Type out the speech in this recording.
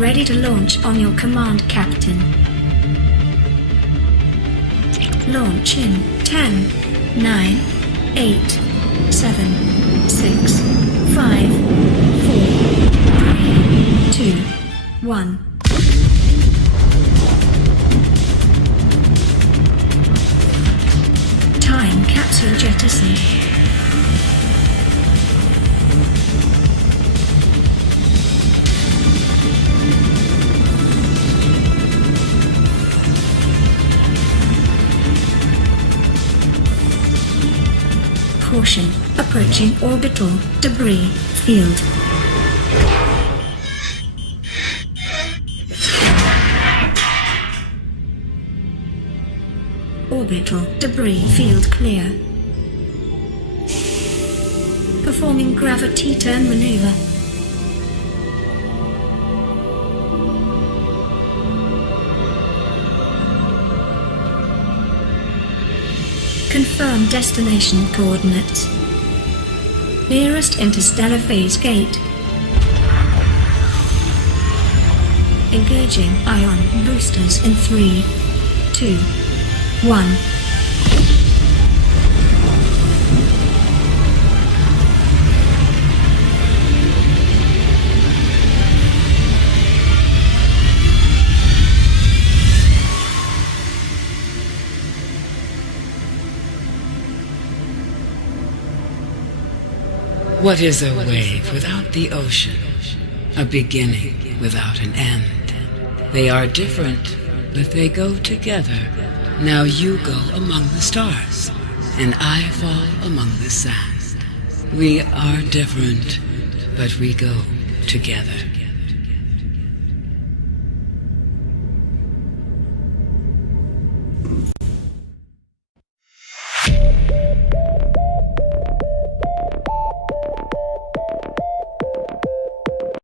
Ready to launch on your command, Captain. Launch in 10, 9, 8, 7, 6, 5, 4, 3, 2, 1. Time capsule jettisoned. Caution, approaching orbital debris field. Orbital debris field clear. Performing gravity turn maneuver. Confirm destination coordinates. Nearest interstellar phase gate. Engaging ion boosters in 3, 2, 1. What is a wave without the ocean? A beginning without an end. They are different, but they go together. Now you go among the stars, and I fall among the sand. We are different, but we go together.